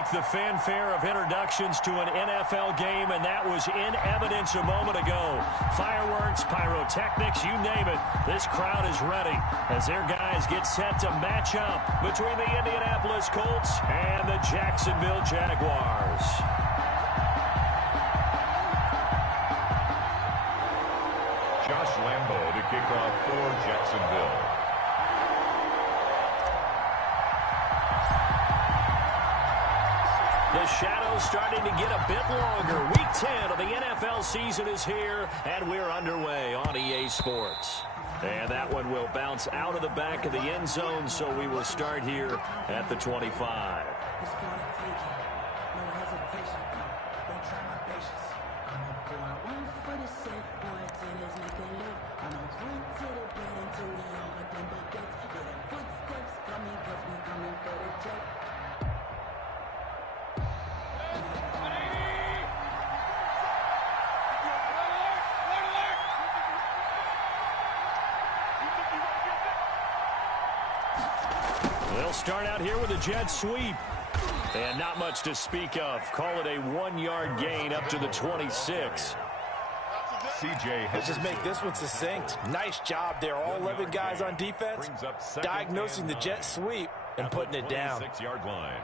like the fanfare of introductions to an NFL game, and that was in evidence a moment ago. Fireworks, pyrotechnics, you name it. This crowd is ready as their guys get set to match up between the Indianapolis Colts and the Jacksonville Jaguars. Josh Lambo to kick off for Jacksonville. The shadow's starting to get a bit longer. Week 10 of the NFL season is here, and we're underway on EA Sports. And that one will bounce out of the back of the end zone, so we will start here at the 25. They'll start out here with a jet sweep. And not much to speak of. Call it a 1-yard gain up to the 26. Let's just make this one succinct. Nice job there. All 11 guys on defense diagnosing the jet sweep and putting it down. 6-yard line.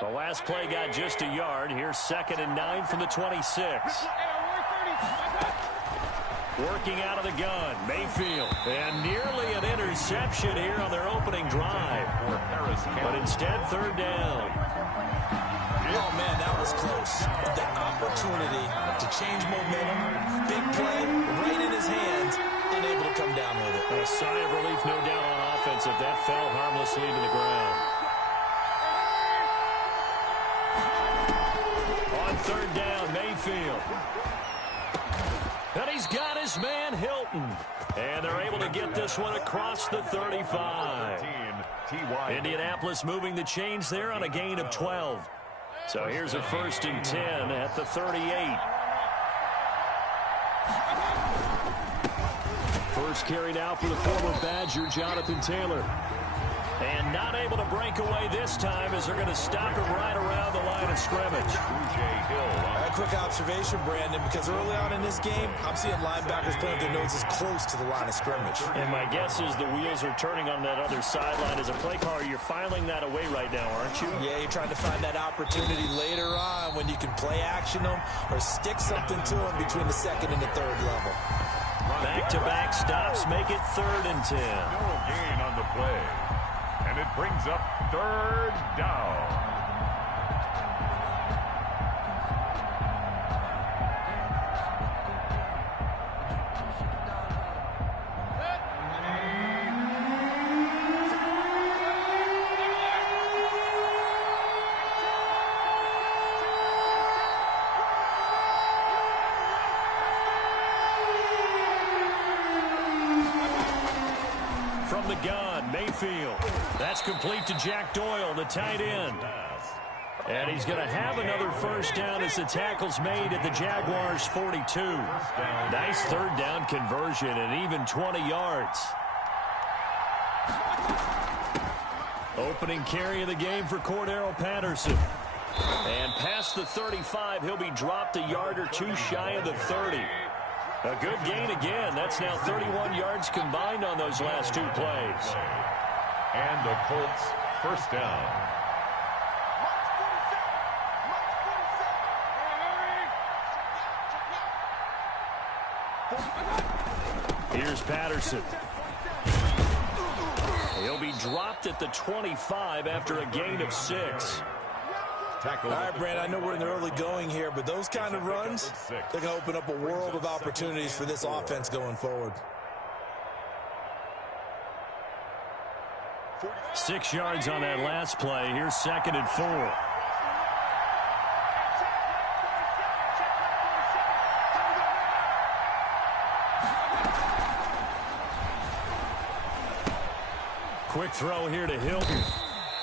The last play got just a yard. Here's 2nd and 9 from the 26. Working out of the gun, Mayfield. And nearly an interception here on their opening drive. But instead, 3rd down. Oh, man, that was close. The opportunity to change momentum. Big play, right in his hands. Unable to come down with it. A sigh of relief, no doubt, on offense if that fell harmlessly to the ground. On 3rd down, Mayfield. And he's got his man, Hilton. And they're able to get this one across the 35. Indianapolis moving the chains there on a gain of 12. So here's a 1st and 10 at the 38. First carry now for the former Badger, Jonathan Taylor. And not able to break away this time as they're going to stop him right around the line of scrimmage. A quick observation, Brandon, because early on in this game, I'm seeing linebackers putting their noses close to the line of scrimmage. And my guess is the wheels are turning on that other sideline. As a play caller, you're filing that away right now, aren't you? Yeah, you're trying to find that opportunity later on when you can play action them or stick something to them between the 2nd and the 3rd level. Back-to-back stops make it 3rd and 10. No gain on the play. And it brings up 3rd down. From the gun, Mayfield. That's complete to Jack Doyle, the tight end. And he's going to have another 1st down as the tackle's made at the Jaguars' 42. Nice 3rd down conversion and even 20 yards. Opening carry of the game for Cordero Patterson. And past the 35, he'll be dropped a yard or 2 shy of the 30. A good gain again. That's now 31 yards combined on those last 2 plays. And the Colts 1st down. Here's Patterson. He'll be dropped at the 25 after a gain of 6. All right, Brand, I know we're in the early going here, but those kind of runs, they're going to open up a world of opportunities for this offense going forward. 6 yards on that last play. Here's 2nd and 4. Quick throw here to Hilton.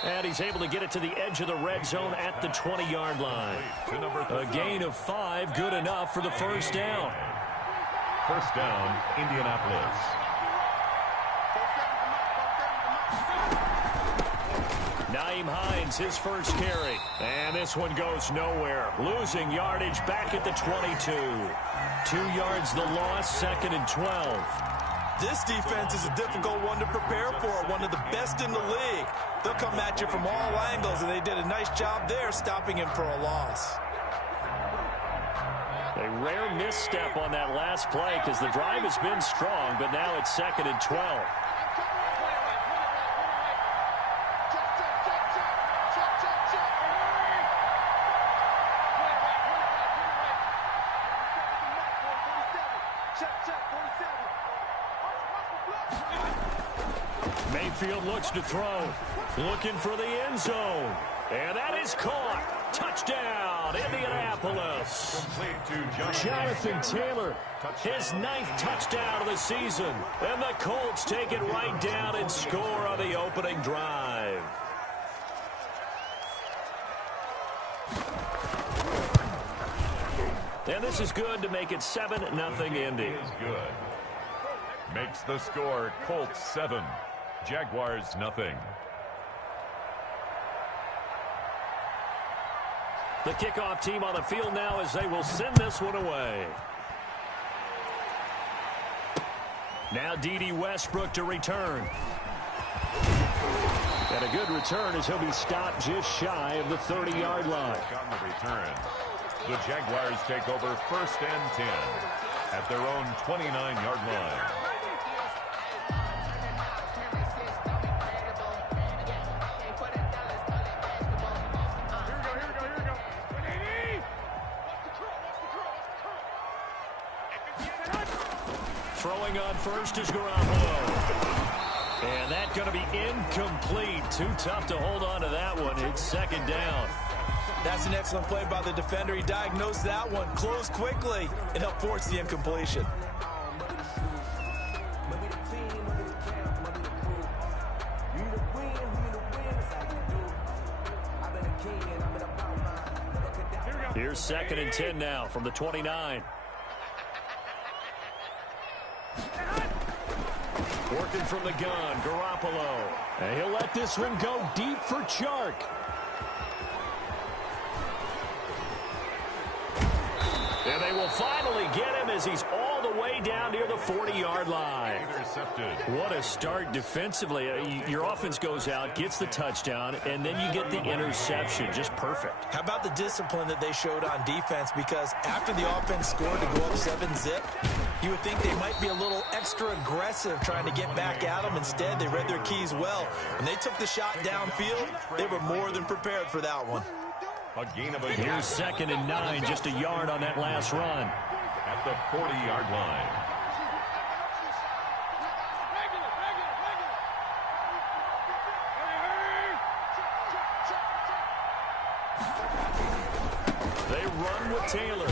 And he's able to get it to the edge of the red zone at the 20-yard line. A gain of 5, good enough for the first down. First down, Indianapolis. Nyheim Hines, his first carry. And this one goes nowhere. Losing yardage back at the 22. 2 yards the loss, 2nd and 12. This defense is a difficult one to prepare for, one of the best in the league. They'll come at you from all angles, and they did a nice job there stopping him for a loss. A rare misstep on that last play because the drive has been strong, but now it's 2nd and 12. Mayfield looks to throw. Looking for the end zone. And that is caught. Touchdown, Indianapolis. Jonathan Taylor, his 9th touchdown of the season. And the Colts take it right down and score on the opening drive. And this is good to make it 7-0 Indy. Good. Makes the score Colts 7. Jaguars nothing. The kickoff team on the field now as they will send this one away. Now D.D. Westbrook to return. And a good return as he'll be stopped just shy of the 30-yard line. On the return, the Jaguars take over 1st and 10 at their own 29-yard line. Throwing on first is Garoppolo. And that's going to be incomplete. Too tough to hold on to that one. It's 2nd down. That's an excellent play by the defender. He diagnosed that one, closed quickly, and helped force the incompletion. Here's 2nd and 10 now from the 29. Working from the gun, Garoppolo. And he'll let this one go deep for Chark. And they will finally get him as he's all the way down near the 40-yard line. Intercepted. What a start defensively. Your offense goes out, gets the touchdown, and then you get the interception. Just perfect. How about the discipline that they showed on defense? Because after the offense scored to go up 7-zip, you would think they might be a little extra aggressive trying to get back at them. Instead, they read their keys well. When they took the shot downfield, they were more than prepared for that one. A gain of a Here's 2nd and 9, just a yard on that last run. At the 40-yard line. They run with Taylor.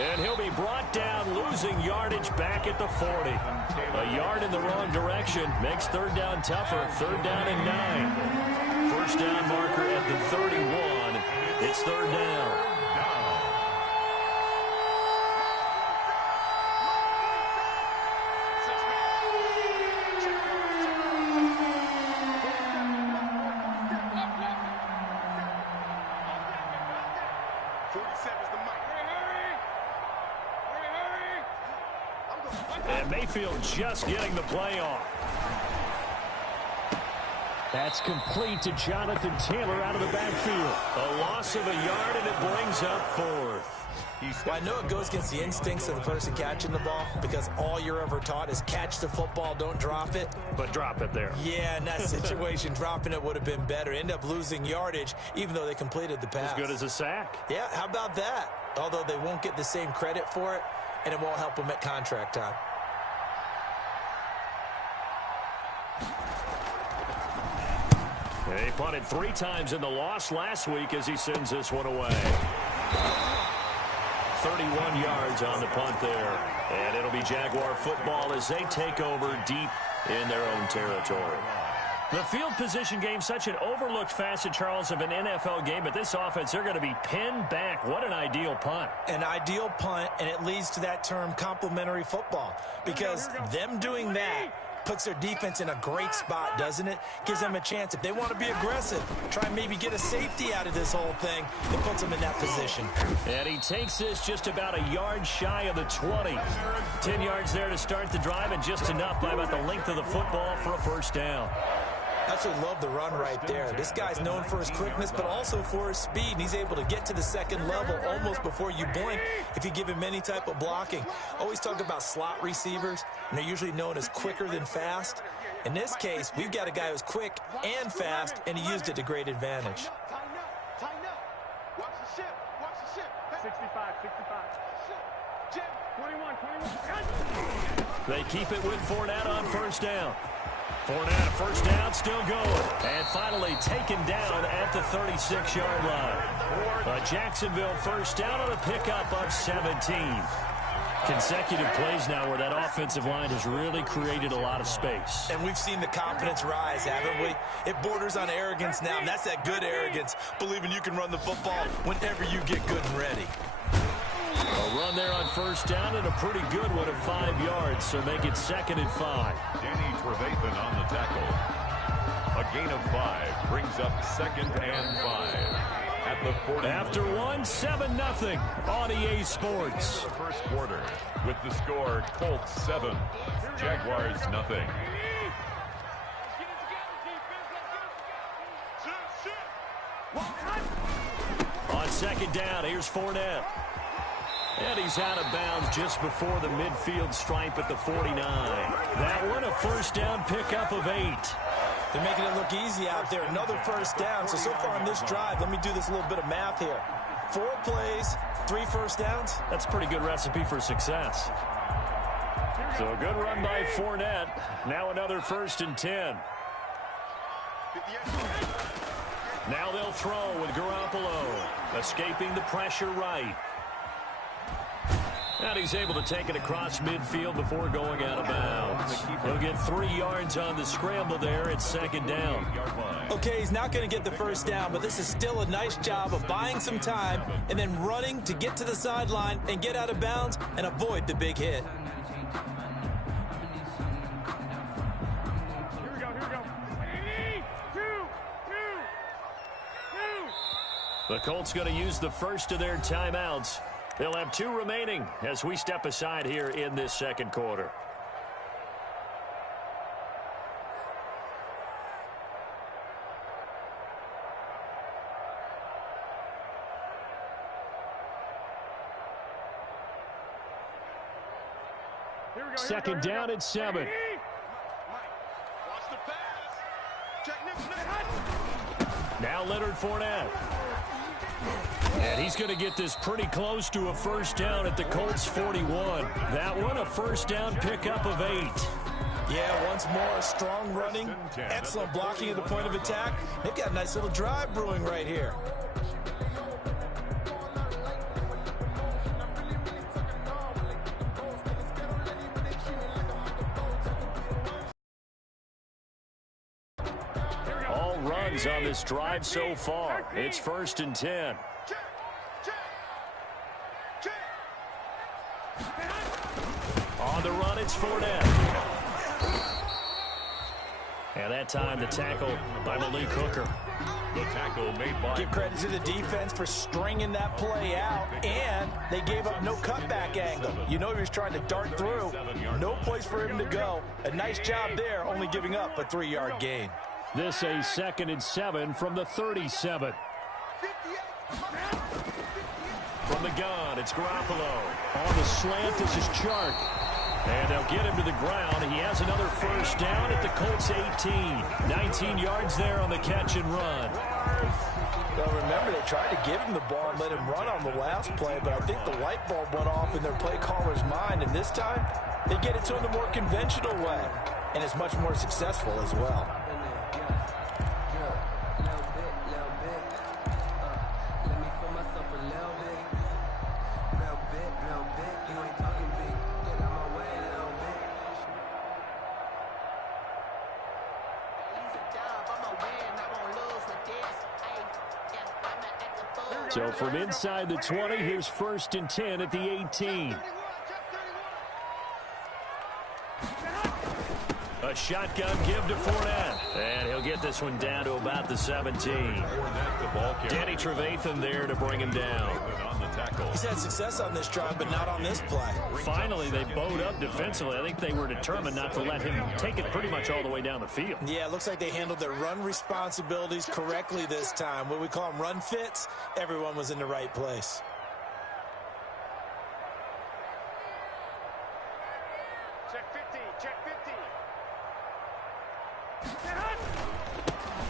And he'll be brought down, losing yardage back at the 40. A yard in the wrong direction makes 3rd down tougher. 3rd down and 9. First down marker at the 31. It's 3rd down. And Mayfield just getting the play off. That's complete to Jonathan Taylor out of the backfield. A loss of a yard, and it brings up 4th. Well, I know it goes against the instincts of the person catching the ball because all you're ever taught is catch the football, don't drop it. But drop it there. Yeah, in that situation, dropping it would have been better. End up losing yardage, even though they completed the pass. As good as a sack. Yeah, how about that? Although they won't get the same credit for it, and it won't help them at contract time. He punted 3 times in the loss last week as he sends this one away. 31 yards on the punt there. And it'll be Jaguar football as they take over deep in their own territory. The field position game, such an overlooked facet, Charles, of an NFL game, but this offense, they're going to be pinned back. What an ideal punt. An ideal punt, and it leads to that term complementary football, because them doing that puts their defense in a great spot, doesn't it? Gives them a chance. If they want to be aggressive, try and maybe get a safety out of this whole thing, it puts them in that position. And he takes this just about a yard shy of the 20. 10 yards there to start the drive, and just enough by about the length of the football for a first down. I absolutely love the run right there. This guy's known for his quickness, but also for his speed, and he's able to get to the second level almost before you blink if you give him any type of blocking. Always talk about slot receivers, and they're usually known as quicker than fast. In this case, we've got a guy who's quick and fast, and he used it to great advantage. Tighten up. Watch the ship. Watch the ship. 65. 21. They keep it with Fournette on first down. Fournette, first down, still going. And finally taken down at the 36-yard line. A Jacksonville first down on a pickup of 17. Consecutive plays now where that offensive line has really created a lot of space. And we've seen the confidence rise, haven't we? It borders on arrogance now, and that's that good arrogance, believing you can run the football whenever you get good and ready. A run there on first down, and a pretty good one of 5 yards, so make it 2nd and 5. Danny Trevathan on the tackle. A gain of 5 brings up 2nd and 5 at the 40. After 7-0 on EA Sports. First quarter with the score Colts 7, Jaguars nothing. On second down, here's Fournette. And he's out of bounds just before the midfield stripe at the 49. That one a first down pickup of 8. They're making it look easy out there. Another first down. So far on this drive, let me do this little bit of math here. 4 plays, 3 first downs. That's a pretty good recipe for success. So a good run by Fournette. Now another 1st and 10. Now they'll throw with Garoppolo. Escaping the pressure right. And he's able to take it across midfield before going out of bounds. He'll get 3 yards on the scramble there at 2nd down. Okay, he's not going to get the first down, but this is still a nice job of buying some time and then running to get to the sideline and get out of bounds and avoid the big hit. Here we go. 2. The Colts going to use the first of their timeouts. They'll have 2 remaining as we step aside here in this second quarter. Second down at 7. Watch the pass. Check Nips. Now Leonard Fournette. And he's going to get this pretty close to a first down at the Colts 41. That one a first down pickup of 8. Yeah, once more, strong running, excellent blocking at the point of attack. They've got a nice little drive brewing right here. All runs on this drive so far. It's 1st and 10. On the run, it's Fournette. And that time, the tackle by Malik Hooker. The tackle made by... Give credit to the defense for stringing that play out, and they gave up no cutback angle. You know he was trying to dart through. No place for him to go. A nice job there, only giving up a 3-yard gain. This a 2nd and 7 from the 37. From the gun, it's Garoppolo. On the slant, this is Chark. And they'll get him to the ground. He has another first down at the Colts 18. 19 yards there on the catch and run. Well, remember, they tried to give him the ball and let him run on the last play, but I think the light bulb went off in their play caller's mind, and this time they get it to him the more conventional way, and it's much more successful as well. So from inside the 20, here's 1st and 10 at the 18. A shotgun give to Fournette. And he'll get this one down to about the 17. Danny Trevathan there to bring him down. He's had success on this drive, but not on this play. Finally, they bowed up defensively. I think they were determined not to let him take it pretty much all the way down the field. Yeah, it looks like they handled their run responsibilities correctly this time. What we call them run fits, everyone was in the right place. Check 50, check 50.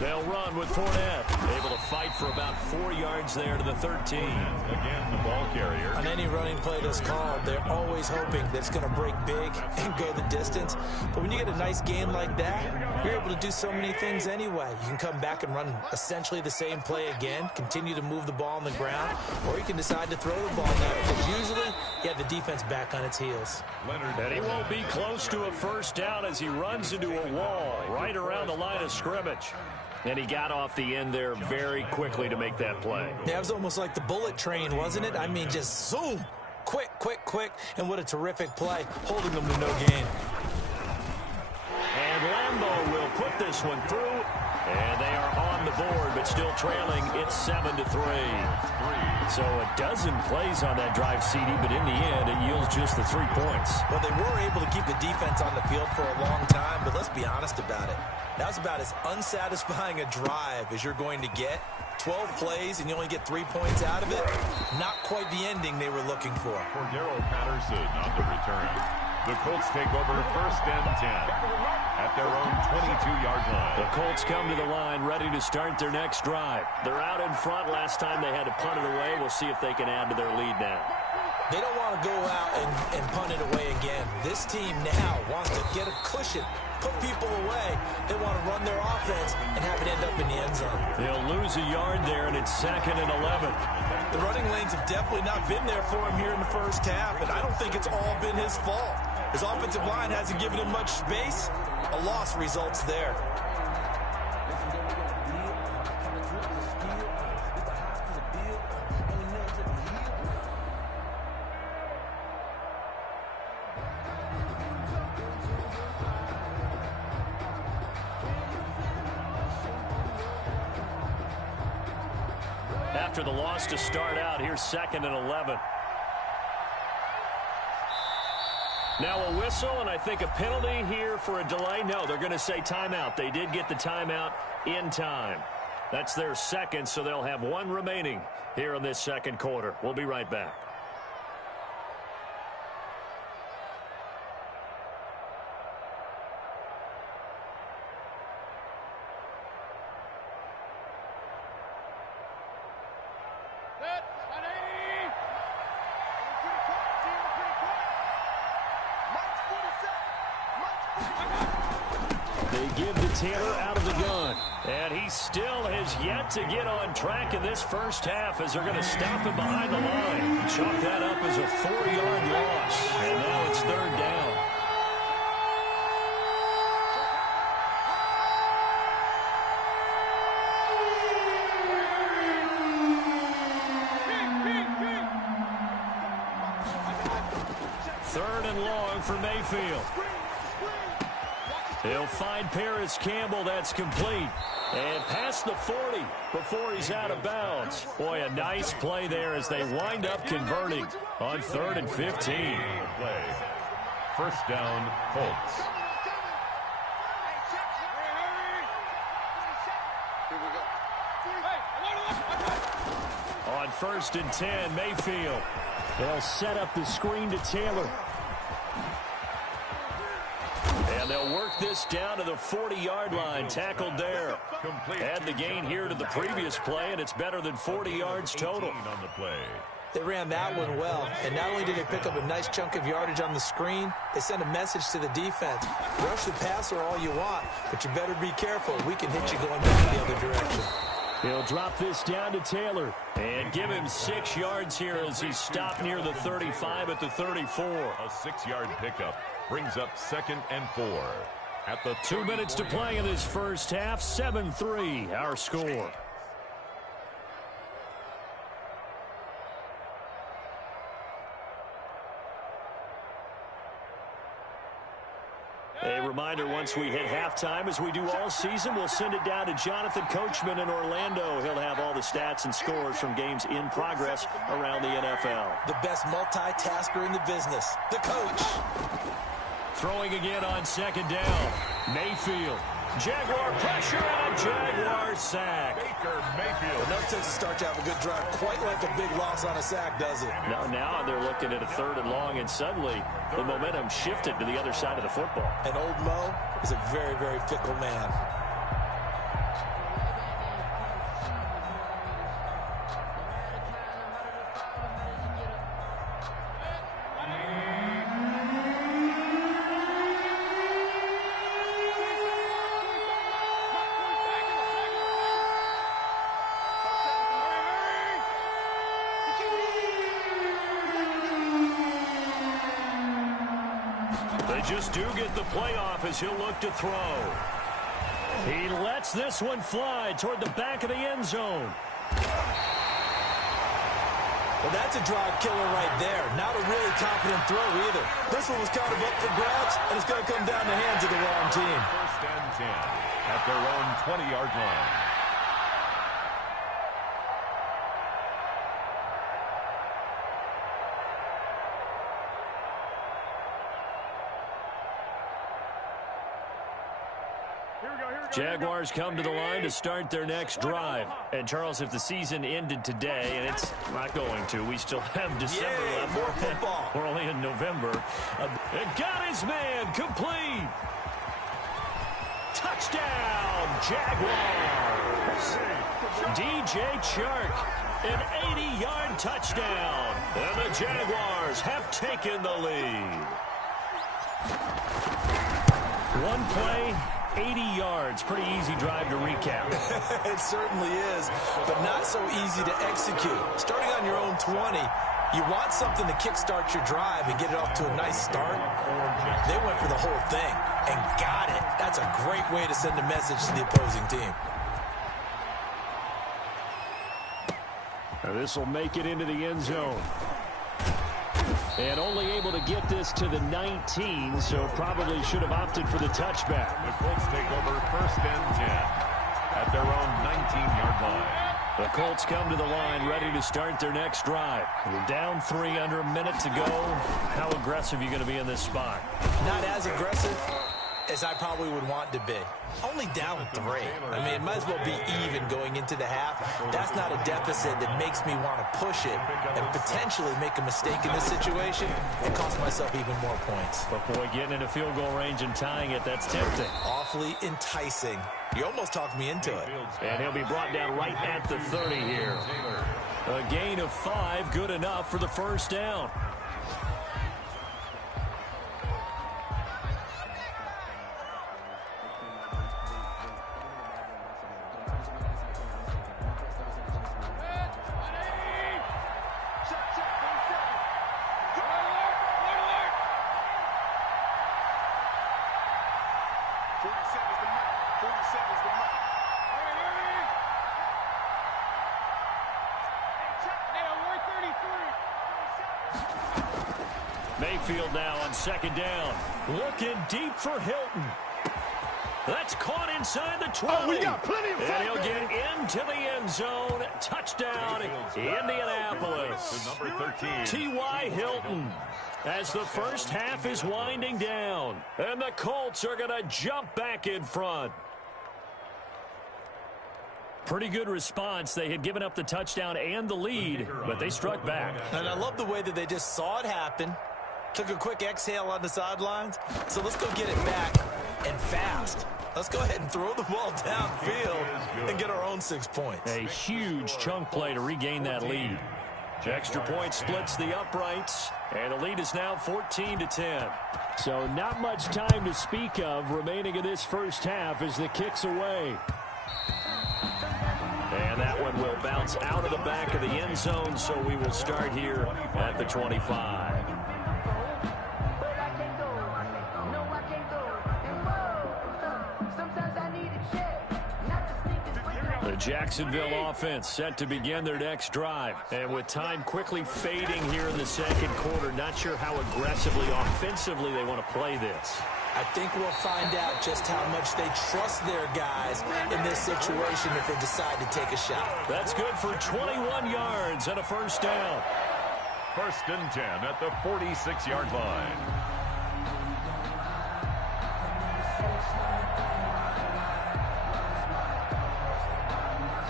They'll run with Fournette. Able to fight for about 4 yards there to the 13. Again, the ball carrier. On any running play that's called, they're always hoping that it's going to break big and go the distance. But when you get a nice game like that, you're able to do so many things anyway. You can come back and run essentially the same play again, continue to move the ball on the ground, or you can decide to throw the ball now because usually you have the defense back on its heels. And he won't be close to a first down as he runs into a wall right around the line of scrimmage. And he got off the end there very quickly to make that play. Yeah, it was almost like the bullet train, wasn't it? I mean, just zoom, quick, quick, quick, and what a terrific play, holding them to no gain. And Lambeau will put this one through, and they are on the board, but still trailing. It's 7-3. So a dozen plays on that drive, CD, but in the end, it yields just the 3 points. Well, they were able to keep the defense on the field for a long time, but let's be honest about it. That was about as unsatisfying a drive as you're going to get. 12 plays, and you only get 3 points out of it. Not quite the ending they were looking for. Cordero Patterson on the return. The Colts take over 1st and 10 at their own 22-yard line. The Colts come to the line ready to start their next drive. They're out in front. Last time they had to punt it away. We'll see if they can add to their lead now. They don't want to go out and punt it away again. This team now wants to get a cushion, put people away. They want to run their offense and have it end up in the end zone. They'll lose a yard there, and it's 2nd and 11. The running lanes have definitely not been there for him here in the first half, and I don't think it's all been his fault. His offensive line hasn't given him much space. A loss results there. After the loss to start out, here's 2nd and 11. Now a whistle, and I think a penalty here for a delay. No, they're going to say timeout. They did get the timeout in time. That's their second, so they'll have one remaining here in this second quarter. We'll be right back. Taylor out of the gun, and he still has yet to get on track in this first half as they're going to stop him behind the line. Chalk that up as a 4-yard loss, and now it's 3rd down. Third and long for Mayfield. He'll find Paris Campbell. That's complete. And past the 40 before he's out of bounds. Boy, a nice play there as they wind up converting on 3rd and 15. Play. 1st down, Colts. On 1st and 10, Mayfield. They'll set up the screen to Taylor. And they'll work this down to the 40-yard line. Tackled there. Add the gain here to the previous play, and it's better than 40 yards total. On the play. They ran that one well, and not only did they pick up a nice chunk of yardage on the screen, they sent a message to the defense. Rush the passer all you want, but you better be careful. We can hit you going back the other direction. He'll drop this down to Taylor and give him 6 yards here as he stopped near the 35 at the 34. A 6-yard pickup brings up 2nd and 4. At the 2 minutes to play in this first half, 7-3 our score. A reminder, once we hit halftime, as we do all season, we'll send it down to Jonathan Coachman in Orlando. He'll have all the stats and scores from games in progress around the NFL. The best multitasker in the business, the coach. Throwing again on second down. Mayfield. Jaguar pressure and a Jaguar sack. Baker Mayfield. Enough to start to have a good drive, quite like a big loss on a sack, does it? Now they're looking at a 3rd and long, and suddenly the momentum shifted to the other side of the football. And old Mo is a very, very fickle man. They just do get the playoff as he'll look to throw. He lets this one fly toward the back of the end zone. Well, that's a drive killer right there. Not a really confident throw either. This one was kind of up for grabs, and it's going to come down the hands of the wrong team. 1st and 10 at their own 20-yard line. Jaguars come to the line to start their next drive. And, Charles, if the season ended today, and it's not going to, we still have December left. More football. We're only in November. And got his man complete. Touchdown, Jaguars. DJ Chark, an 80-yard touchdown. And the Jaguars have taken the lead. One play, 80 yards. Pretty easy drive to recap. It certainly is, but not so easy to execute. Starting on your own 20, you want something to kickstart your drive and get it off to a nice start. They went for the whole thing and got it. That's a great way to send a message to the opposing team. Now this will make it into the end zone. And only able to get this to the 19, so probably should have opted for the touchback. The Colts take over 1st and 10 at their own 19-yard line. The Colts come to the line ready to start their next drive. We're down 3 under a minute to go. How aggressive are you going to be in this spot? Not as aggressive as I probably would want to be. Only down 3. I mean, it might as well be even going into the half. That's not a deficit that makes me want to push it and potentially make a mistake in this situation and cost myself even more points. But boy, getting into field goal range and tying it, that's tempting. Awfully enticing. You almost talked me into it. And he'll be brought down right at the 30 here. A gain of 5, good enough for the first down. Mayfield now on second down. Looking deep for Hilton. That's caught inside the 20. Oh, we got plenty of and he'll get into the end zone. Touchdown, Indianapolis. To number 13. T.Y. Hilton. As the first half is winding down. And the Colts are going to jump back in front. Pretty good response. They had given up the touchdown and the lead, but they struck back. And I love the way that they just saw it happen. Took a quick exhale on the sidelines. So let's go get it back and fast. Let's go ahead and throw the ball downfield and get our own 6 points. A huge chunk play to regain that lead. Extra point splits the uprights, and the lead is now 14-10. So not much time to speak of remaining in this first half as the kick's away. And that one will bounce out of the back of the end zone, so we will start here at the 25. The Jacksonville offense set to begin their next drive. And with time quickly fading here in the second quarter, not sure how aggressively, offensively they want to play this. I think we'll find out just how much they trust their guys in this situation if they decide to take a shot. That's good for 21 yards and a first down. 1st and 10 at the 46-yard line.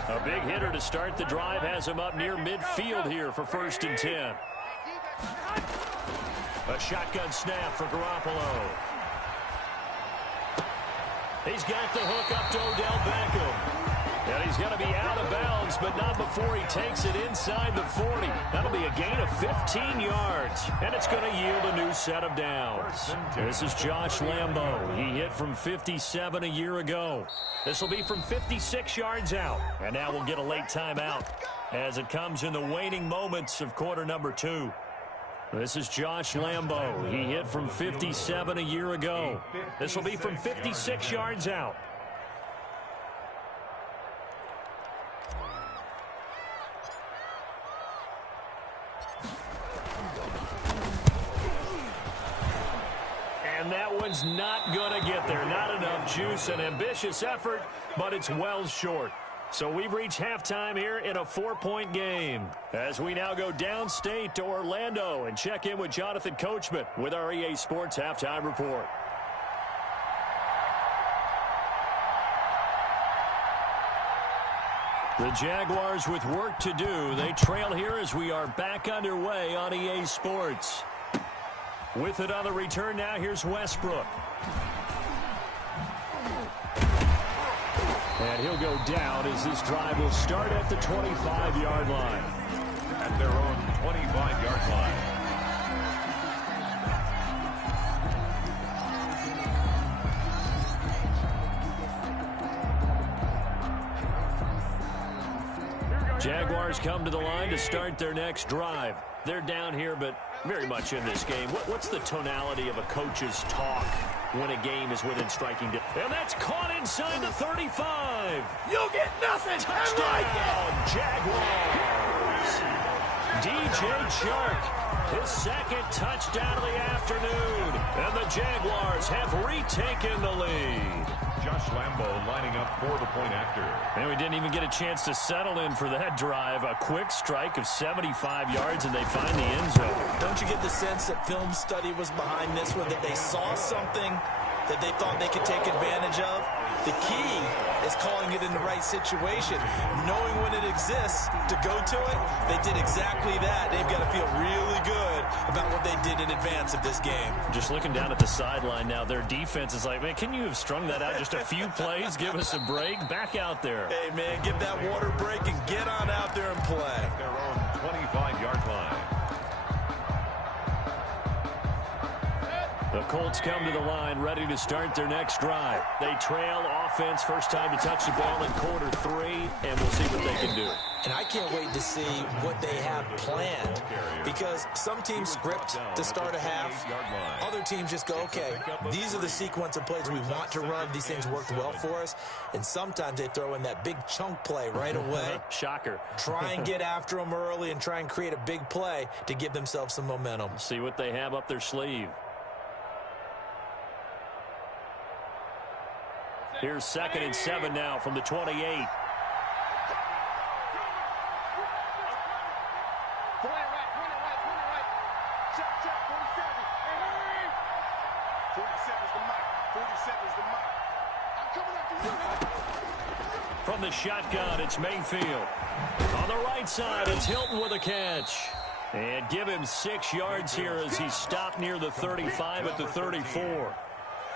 A big hitter to start the drive has him up near midfield here for 1st and 10. A shotgun snap for Garoppolo. He's got the hook up to Odell Beckham. And he's going to be out of bounds, but not before he takes it inside the 40. That'll be a gain of 15 yards, and it's going to yield a new set of downs. This is Josh Lambo. He hit from 57 a year ago. This will be from 56 yards out. And now we'll get a late timeout as it comes in the waning moments of quarter number 2. This is Josh Lambo. He hit from 57 a year ago. This will be from 56 yards out. And that one's not going to get there. Not enough juice. An ambitious effort, but it's well short. So we've reached halftime here in a 4-point game. As we now go downstate to Orlando and check in with Jonathan Coachman with our EA Sports Halftime Report. The Jaguars with work to do. They trail here as we are back underway on EA Sports. With it on the return now, here's Westbrook. And he'll go down as this drive will start at the 25-yard line. At their own 25-yard line. Jaguars come to the line to start their next drive. They're down here, but very much in this game. What's the tonality of a coach's talk when a game is within striking distance? And that's caught inside the 35. You'll get nothing. Touchdown, Jaguars. DJ Chark, his second touchdown of the afternoon. And the Jaguars have retaken the lead. Josh Lambo lining up for the point after. And we didn't even get a chance to settle in for that drive. A quick strike of 75 yards, and they find the end zone. Don't you get the sense that film study was behind this one, that they saw something that they thought they could take advantage of? The key is calling it in the right situation, knowing when it exists to go to it. They did exactly that. They've got to feel really good about what they did in advance of this game. Just looking down at the sideline now, their defense is like, man, can you have strung that out just a few plays? Give us a break. Back out there. Hey, man, give that water break and get on out there and play. Their own 25-yard line. The Colts come to the line ready to start their next drive. They trail offense, first time to touch the ball in quarter 3, and we'll see what they can do. And I can't wait to see what they have planned, because some teams script to start a half. Other teams just go, okay, these are the sequence of plays we want to run. These things worked well for us. And sometimes they throw in that big chunk play right away. Shocker. Try and get after them early and try and create a big play to give themselves some momentum. See what they have up their sleeve. Here's 2nd and 7 now from the 28. 20 right, 20 right. Check, 47. Hey, 47's the mark. 47's the mark. I'm coming after you. From the shotgun, it's Mayfield. On the right side, it's Hilton with a catch. And give him 6 yards here as he stopped near the 35 at the 34.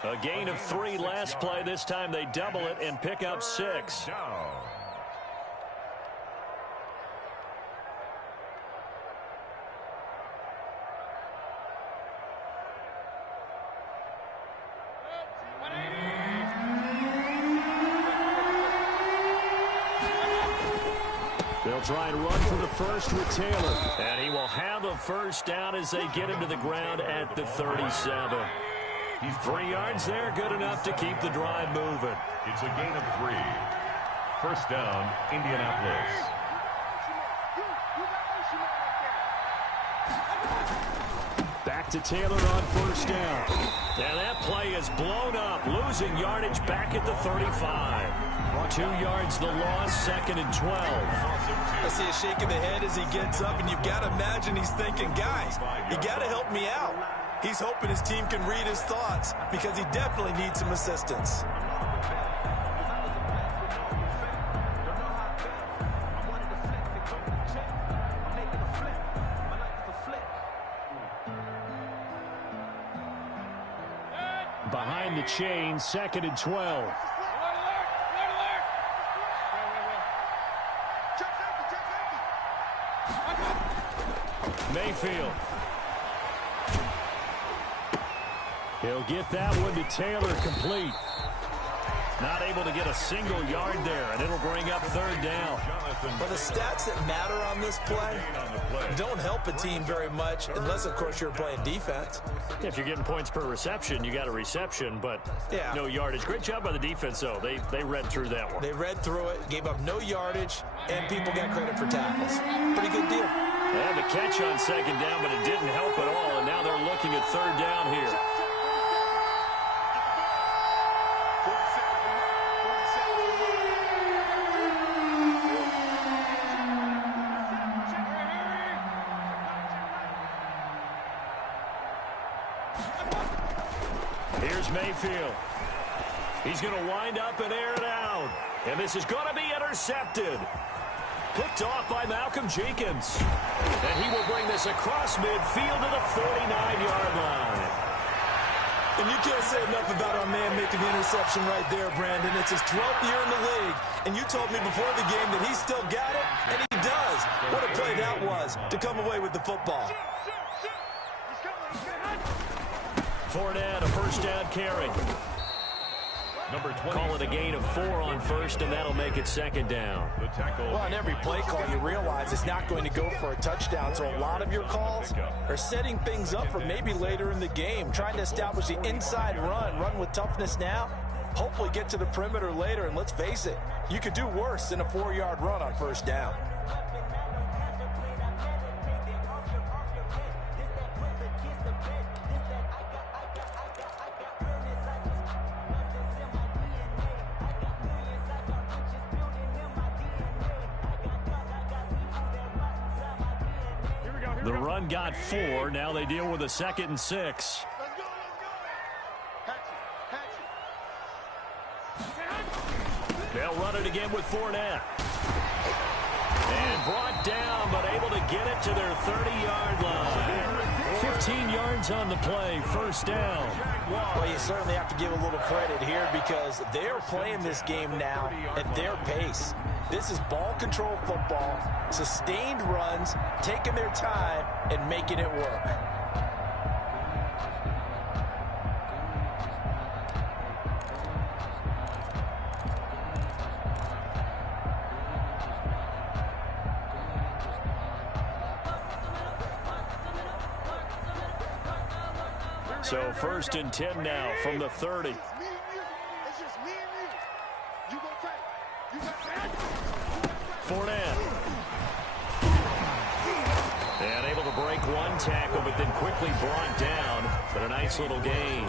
A gain of 3 last play. This time they double it and pick up 6. They'll try and run for the first with Taylor. And he will have a first down as they get him to the ground at the 37. 3 yards there, good enough to keep the drive moving. It's a gain of 3. First down, Indianapolis. Back to Taylor on first down. And that play is blown up, losing yardage back at the 35. 2 yards the loss, 2nd and 12. I see a shake of the head as he gets up, and you've got to imagine he's thinking, guys, you got to help me out. He's hoping his team can read his thoughts because he definitely needs some assistance. Behind the chain, 2nd and 12. Mayfield. He'll get that one to Taylor, complete. Not able to get a single yard there, and it'll bring up 3rd down. Well, the stats that matter on this play don't help a team very much unless, of course, you're playing defense. If you're getting points per reception, you got a reception, but yeah, no yardage. Great job by the defense, though. They read through that one. They read through it, gave up no yardage, and people got credit for tackles. Pretty good deal. They had the catch on 2nd down, but it didn't help at all, and now they're looking at 3rd down here. Here's Mayfield. He's going to wind up and air it out. And this is going to be intercepted. Picked off by Malcolm Jenkins. And he will bring this across midfield to the 49-yard line. And you can't say enough about our man making the interception right there, Brandon. It's his 12th year in the league. And you told me before the game that he still got it, and he does. What a play that was to come away with the football. Fournette, a 1st down carry. Call it a gain of 4 on 1st, and that'll make it 2nd down. Well, on every play call, you realize it's not going to go for a touchdown, so a lot of your calls are setting things up for maybe later in the game, trying to establish the inside run with toughness now, hopefully get to the perimeter later, and let's face it, you could do worse than a 4-yard run on 1st down. The run got 4. Now they deal with a 2nd and 6. They'll run it again with Fournette. And brought down, but able to get it to their 30-yard line. 15 yards on the play, 1st down. Well, you certainly have to give a little credit here because they're playing this game now at their pace. This is ball control football, sustained runs, taking their time, and making it work. So 1st and 10 now from the 30. Fournette. And able to break one tackle, but then quickly brought down. But a nice little gain.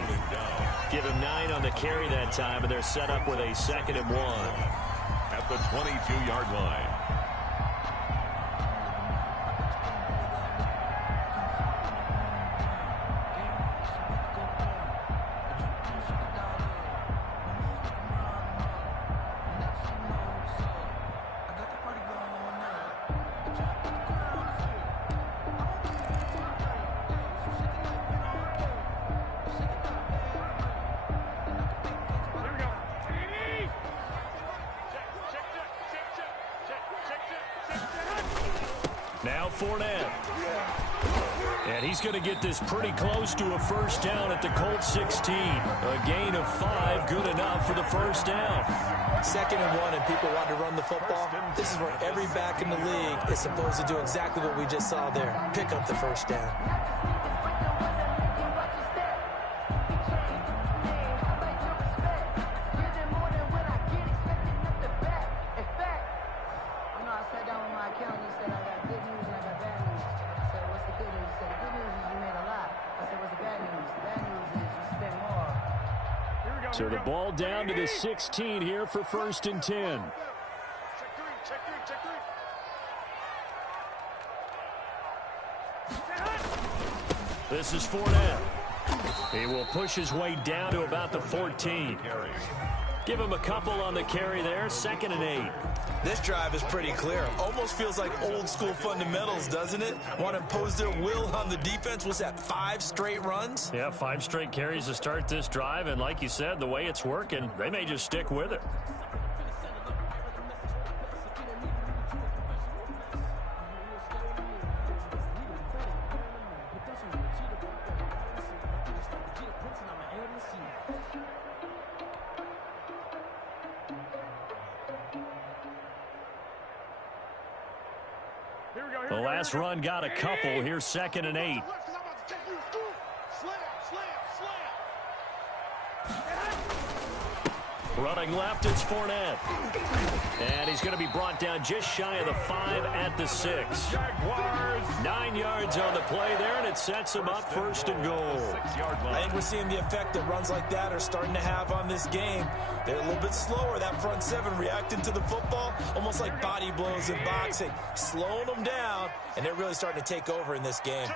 Give him 9 on the carry that time, and they're set up with a 2nd and 1. At the 22-yard line. Now Fournette. And he's going to get this pretty close to a 1st down at the Colts 16. A gain of 5, good enough for the 1st down. 2nd and 1, and people want to run the football. This is where every back in the league is supposed to do exactly what we just saw there. Pick up the 1st down. I said, what's the good news? He said, the good news is you made a lot. I said, So the ball down to the 16 here for 1st and 10. Check three. This is Forrest. He will push his way down to about the 14. Give him a couple on the carry there. 2nd and 8. This drive is pretty clear. Almost feels like old school fundamentals, doesn't it? Want to impose their will on the defense. Was that 5 straight runs? Yeah, 5 straight carries to start this drive. And like you said, the way it's working, they may just stick with it. The last run got a couple. Here's 2nd and 8. Running left, it's Fournette. And he's going to be brought down just shy of the 5 at the 6. Jaguars. 9 yards on the play there, and it sets him up 1st and goal. I think we're seeing the effect that runs like that are starting to have on this game. They're a little bit slower, that front 7, reacting to the football, almost like body blows in boxing, slowing them down, and they're really starting to take over in this game.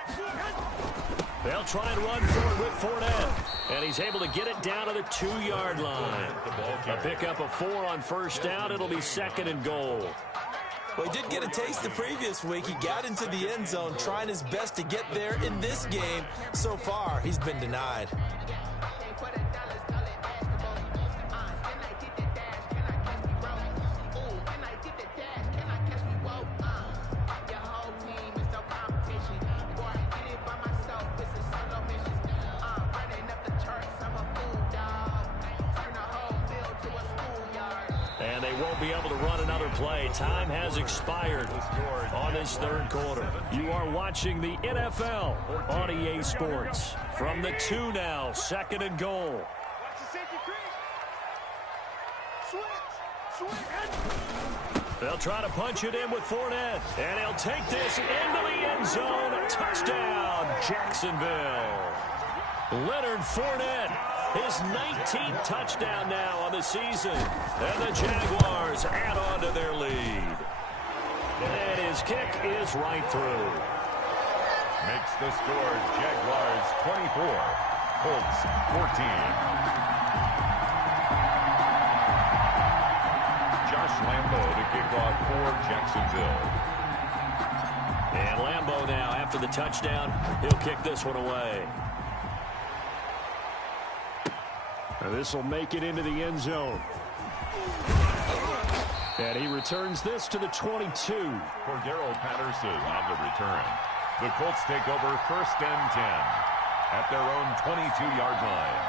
They'll try and run for it with Fournette. And he's able to get it down to the 2-yard line. A pickup of 4 on 1st down. It'll be 2nd and goal. Well, he did get a taste the previous week. He got into the end zone, trying his best to get there in this game. So far, he's been denied. And they won't be able to run another play. Time has expired on this 3rd quarter. You are watching the NFL on EA Sports. From the 2 now, 2nd and goal. They'll try to punch it in with Fournette. And he'll take this into the end zone. Touchdown, Jacksonville. Leonard Fournette. His 19th touchdown now on the season. And the Jaguars add on to their lead. And his kick is right through. Makes the score Jaguars 24, Colts 14. Josh Lambo to kick off for Jacksonville. And Lambo now, after the touchdown, he'll kick this one away. And this will make it into the end zone. And he returns this to the 22. Cordero Patterson on the return. The Colts take over 1st and 10 at their own 22-yard line.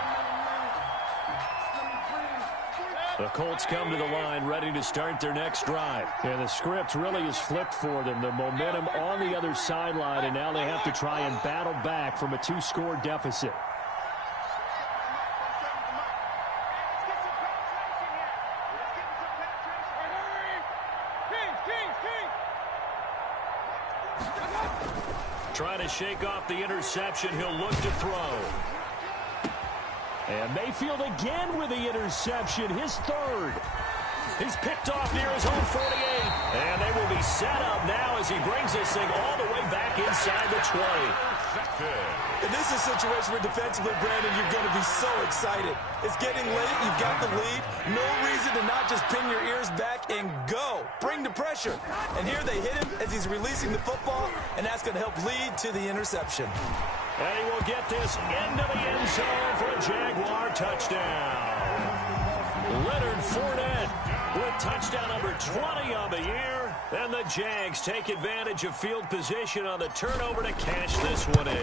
The Colts come to the line ready to start their next drive. And the script really is flipped for them. The momentum on the other sideline, and now they have to try and battle back from a 2-score deficit. Trying to shake off the interception. He'll look to throw. And Mayfield again with the interception, his 3rd. He's picked off near his own 48. And they will be set up now as he brings this thing all the way back inside the 20. And this is a situation where defensively, Brandon, you're going to be so excited. It's getting late. You've got the lead. No reason to not just pin your ears back and go. Bring the pressure. And here they hit him as he's releasing the football, and that's going to help lead to the interception. And he will get this into the end zone for a Jaguar touchdown. Leonard Fournette with touchdown number 20 on the year. And the Jags take advantage of field position on the turnover to cash this one in.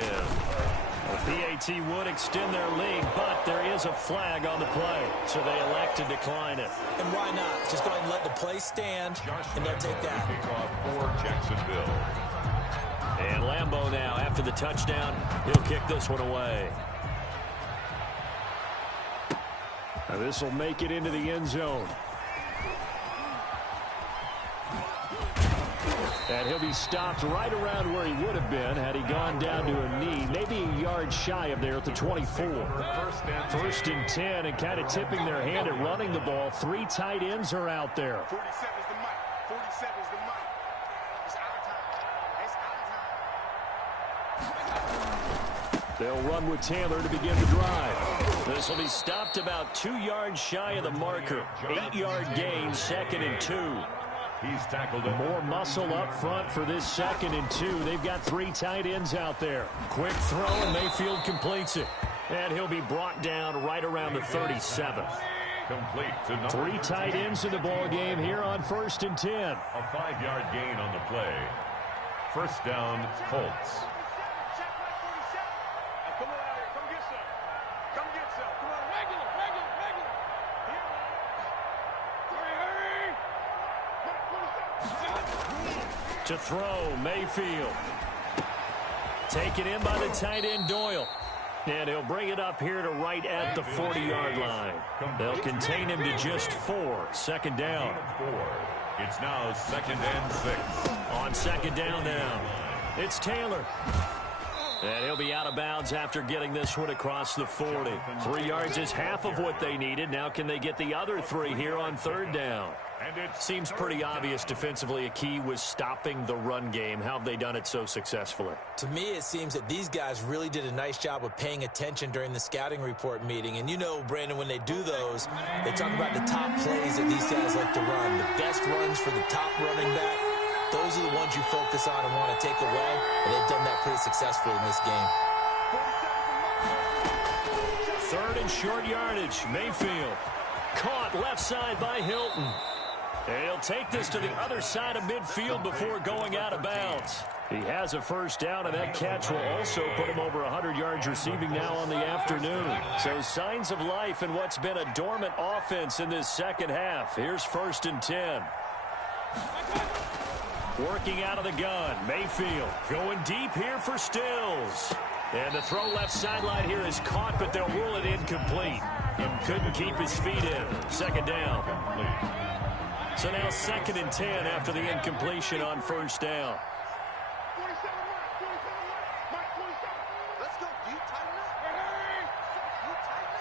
The PAT would extend their lead, but there is a flag on the play, so they elect to decline it. And why not? Just go ahead and let the play stand, and they'll take that. Kickoff for Jacksonville. And Lambo now, after the touchdown, he'll kick this one away. Now this will make it into the end zone. And he'll be stopped right around where he would have been had he gone down to a knee. Maybe a yards shy of there at the 24. First and 10, and kind of tipping their hand at running the ball. 3 tight ends are out there. 47 is the mic. 47 is the mic. It's our time. It's our time. They'll run with Taylor to begin the drive. This will be stopped about 2 yards shy of the marker. 8-yard gain, 2nd and 2. He's tackled it. More muscle up front for this 2nd and 2. They've got 3 tight ends out there. Quick throw, and Mayfield completes it. And he'll be brought down right around the 37. Complete to 3 tight ends in the ball game here on 1st and 10. A 5-yard gain on the play. First down, Colts. Come on out here. Come get some. Come get some. Come on. Regular. Hurry. To throw, Mayfield. Taken in by the tight end, Doyle. And he'll bring it up here to right at the 40-yard line. They'll contain him to just 4. 2nd down. It's now 2nd and 6. On 2nd down now, it's Taylor. And he'll be out of bounds after getting this one across the 40. 3 yards is half of what they needed. Now can they get the other 3 here on 3rd down? Seems pretty obvious defensively a key was stopping the run game. How have they done it so successfully? To me, it seems that these guys really did a nice job of paying attention during the scouting report meeting. And you know, Brandon, when they do those, they talk about the top plays that these guys like to run. The best runs for the top running back. Those are the ones you focus on and want to take away. And they've done that pretty successfully in this game. 3rd and short yardage. Mayfield caught left side by Hilton. And he'll take this to the other side of midfield before going out of bounds. He has a 1st down, and that catch will also put him over 100 yards receiving now on the afternoon. So signs of life in what's been a dormant offense in this 2nd half. Here's 1st and 10. Working out of the gun, Mayfield going deep here for Stills. And the throw left sideline here is caught, but they'll rule it incomplete. Couldn't keep his feet in. 2nd down. So now 2nd and 10 after the incompletion on 1st down. 47 Mike. 47. Let's go. Do you tighten up? Do you tighten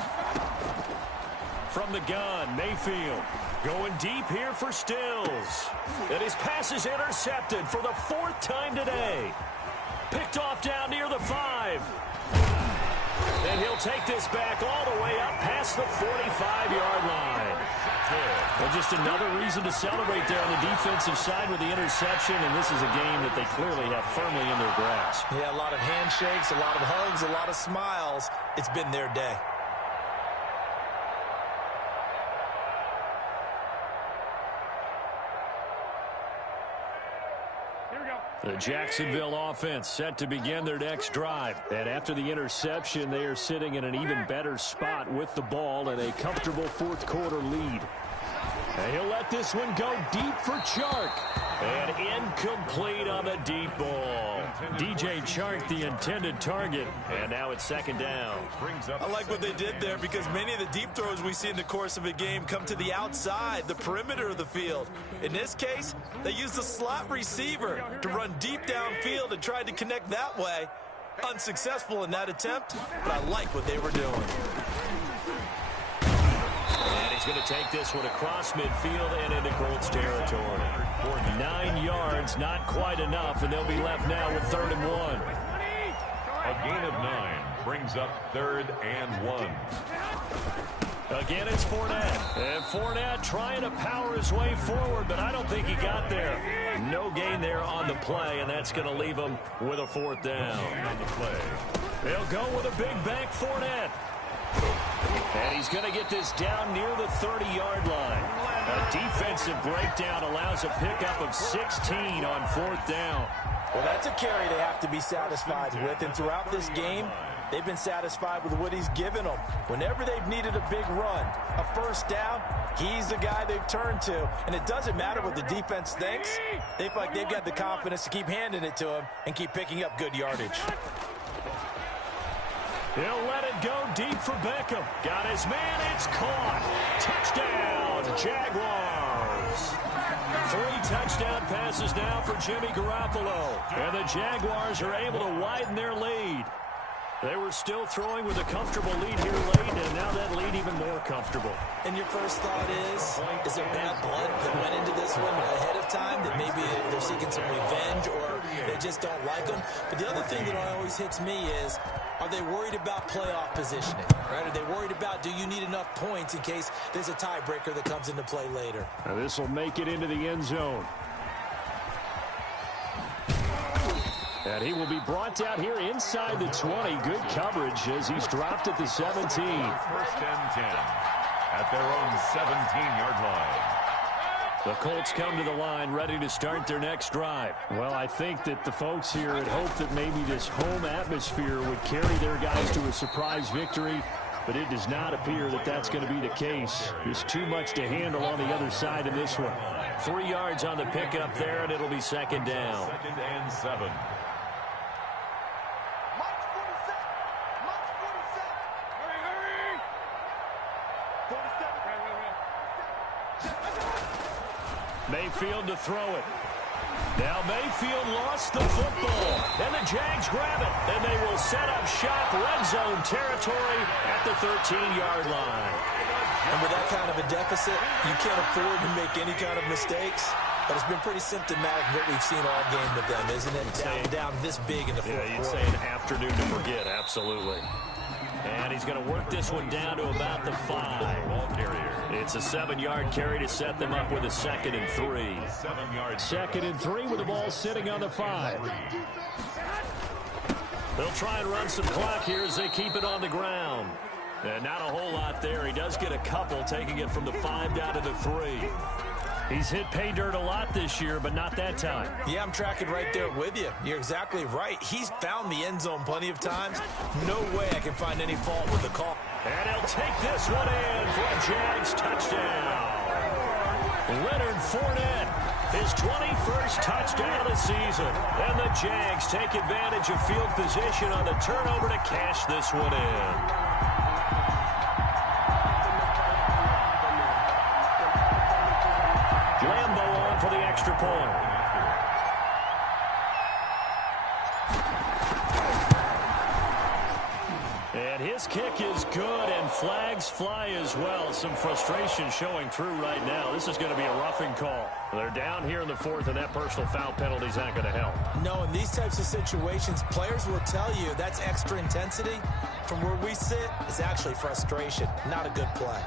up? From the gun, Mayfield going deep here for Stills. And his pass is intercepted for the 4th time today. Picked off down near the 5. And he'll take this back all the way up past the 45-yard line. Well, just another reason to celebrate there on the defensive side with the interception, and this is a game that they clearly have firmly in their grasp. Yeah, a lot of handshakes, a lot of hugs, a lot of smiles. It's been their day. The Jacksonville offense set to begin their next drive. And after the interception, they are sitting in an even better spot with the ball and a comfortable 4th quarter lead. And he'll let this one go deep for Chark. And incomplete on the deep ball. DJ Chark, the intended target. And now it's 2nd down. I like what they did there because many of the deep throws we see in the course of a game come to the outside, the perimeter of the field. In this case, they used the slot receiver to run deep downfield and tried to connect that way. Unsuccessful in that attempt, but I like what they were doing. And he's going to take this one across midfield and into Colts territory. 9 yards, not quite enough, and they'll be left now with 3rd and 1. A gain of 9 brings up 3rd and 1. Again, it's Fournette. And Fournette trying to power his way forward, but I don't think he got there. No gain there on the play, and that's going to leave him with a 4th down. On the play. They'll go with a big bank Fournette. And he's going to get this down near the 30-yard line. A defensive breakdown allows a pickup of 16 on 4th down. Well, that's a carry they have to be satisfied with, and throughout this game, they've been satisfied with what he's given them. Whenever they've needed a big run, a 1st down, he's the guy they've turned to. And it doesn't matter what the defense thinks. They feel like they've got the confidence to keep handing it to him and keep picking up good yardage. He'll let it go deep for Beckham. Got his man. It's caught. Touchdown, Jaguars. Mahomes. 3 touchdown passes now for Jimmy Garoppolo. And the Jaguars are able to widen their lead. They were still throwing with a comfortable lead here late, and now that lead even more comfortable. And your first thought is there bad blood that went into this one ahead of time, that maybe they're seeking some revenge or they just don't like them? But the other thing that always hits me is, are they worried about playoff positioning? Right? Are they worried about, do you need enough points in case there's a tiebreaker that comes into play later? Now this will make it into the end zone. And he will be brought down here inside the 20. Good coverage as he's dropped at the 17. First and 10 at their own 17-yard line. The Colts come to the line ready to start their next drive. Well, I think that the folks here had hoped that maybe this home atmosphere would carry their guys to a surprise victory, but it does not appear that that's going to be the case. There's too much to handle on the other side of this one. 3 yards on the pickup there, and it'll be second down. Second and 7. Mayfield to throw it. Now Mayfield lost the football. And the Jags grab it. And they will set up shop, red zone territory at the 13-yard line. And with that kind of a deficit, you can't afford to make any kind of mistakes. But it's been pretty symptomatic of what we've seen all game with them, isn't it? Down this big in the fourth quarter. You'd say an afternoon to forget, absolutely. And he's going to work this one down to about the 5. Ball carrier. It's a 7-yard carry to set them up with a 2nd and 3. 7-yard. 2nd and 3 with the ball sitting on the 5. They'll try and run some clock here as they keep it on the ground. And not a whole lot there. He does get a couple, taking it from the 5 down to the 3. He's hit pay dirt a lot this year, but not that time. Yeah, I'm tracking right there with you. You're exactly right. He's found the end zone plenty of times. No way I can find any fault with the call. And he'll take this one in for a Jags touchdown. Leonard Fournette, his 21st touchdown of the season. And the Jags take advantage of field position on the turnover to cash this one in. Lambo on for the extra point. And his kick is good, and flags fly as well. Some frustration showing through right now. This is going to be a roughing call. They're down here in the 4th, and that personal foul penalty is not going to help. No, in these types of situations, players will tell you that's extra intensity. From where we sit, it's actually frustration. Not a good play.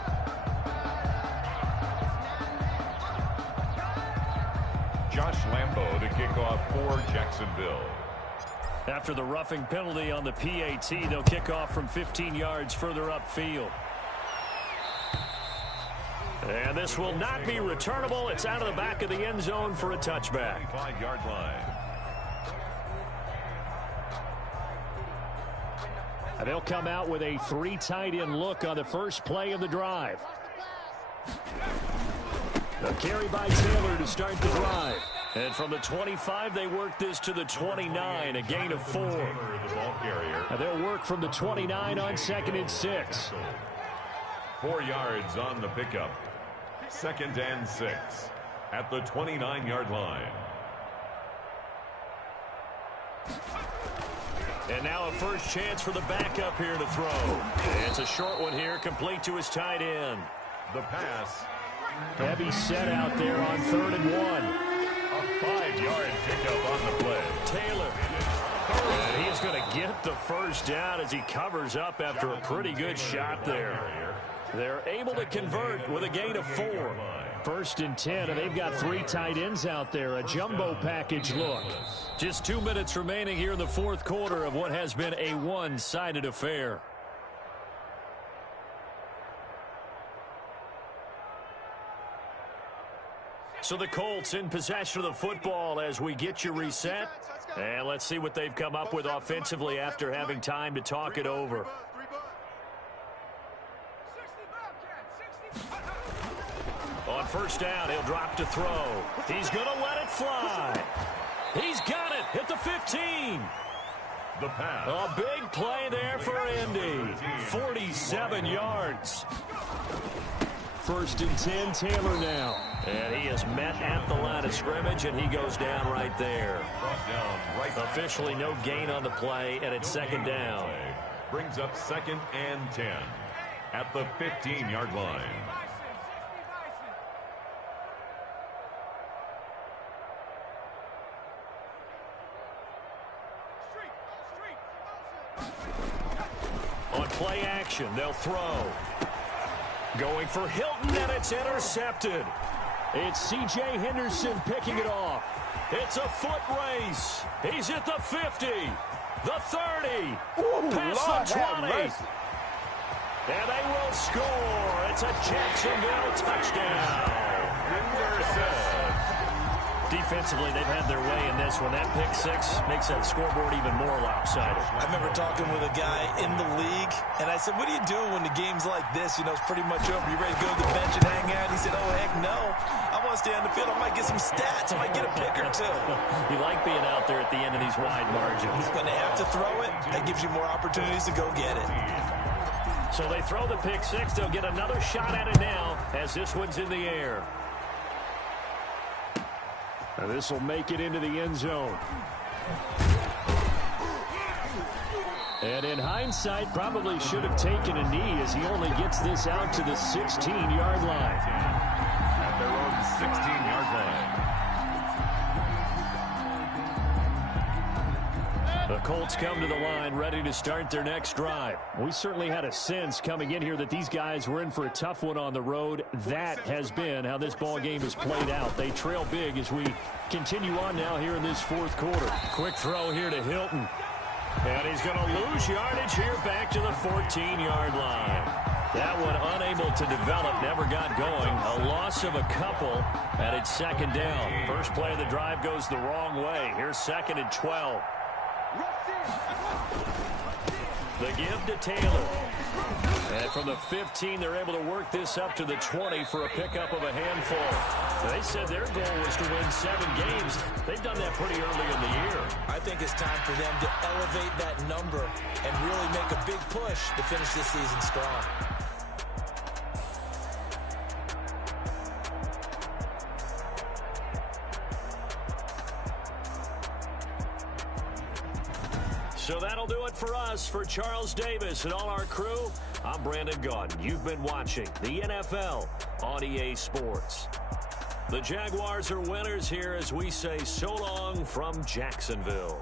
Josh Lambo to kick off for Jacksonville. After the roughing penalty on the PAT, they'll kick off from 15 yards further upfield. And this will not be returnable. It's out of the back of the end zone for a touchback. 5-yard line. And they'll come out with a 3 tight end look on the first play of the drive. A carry by Taylor to start the drive. And from the 25, they work this to the 29, a gain of 4. The ball carrier. And they'll work from the 29 on 2nd and 6. 4 yards on the pickup. 2nd and 6 at the 29-yard line. And now a first chance for the backup here to throw. And it's a short one here, complete to his tight end. The pass. Heavy set out there on 3rd and 1. A 5-yard pickup on the play. Taylor. And he's going to get the first down as he covers up after a pretty good shot there. They're able to convert with a gain of 4. 1st and 10, and they've got 3 tight ends out there. A jumbo package look. Just 2 minutes remaining here in the 4th quarter of what has been a one-sided affair. So the Colts in possession of the football as we get you reset. And let's see what they've come up with offensively after having time to talk it over. On first down, he'll drop to throw. He's going to let it fly. He's got it at the 15. The pass. A big play there for Indy. 47 yards. 1st and 10, Taylor now. And he is met at the line of scrimmage, and he goes down right there. Officially no gain on the play, and it's 2nd down. Brings up 2nd and 10 at the 15-yard line. On play action, they'll throw. Going for Hilton, and it's intercepted. It's C.J. Henderson picking it off. It's a foot race. He's at the 50, the 30, past the 20. And they will score. It's a Jacksonville touchdown. Henderson. Defensively, they've had their way in this one. That pick six makes that scoreboard even more lopsided. I remember talking with a guy in the league, and I said, what do you do when the game's like this? You know, it's pretty much over. You ready to go to the bench and hang out? He said, oh, heck no. I want to stay on the field. I might get some stats. I might get a pick or two. You like being out there at the end of these wide margins. When they have to throw it, that gives you more opportunities to go get it. So they throw the pick six. They'll get another shot at it now as this one's in the air. And this will make it into the end zone. And in hindsight, probably should have taken a knee as he only gets this out to the 16-yard line. At their own 16-yard line. The Colts come to the line ready to start their next drive. We certainly had a sense coming in here that these guys were in for a tough one on the road. That has been how this ball game has played out. They trail big as we continue on now here in this 4th quarter. Quick throw here to Hilton. And he's going to lose yardage here back to the 14-yard line. That one unable to develop, never got going. A loss of a couple, and it's 2nd down. First play of the drive goes the wrong way. Here's 2nd and 12. The give to Taylor. And from the 15, they're able to work this up to the 20 for a pickup of a handful. They said their goal was to win 7 games. They've done that pretty early in the year. I think it's time for them to elevate that number and really make a big push to finish this season strong. So that'll do it for us. For Charles Davis and all our crew, I'm Brandon Gaudin. You've been watching the NFL on EA Sports. The Jaguars are winners here as we say so long from Jacksonville.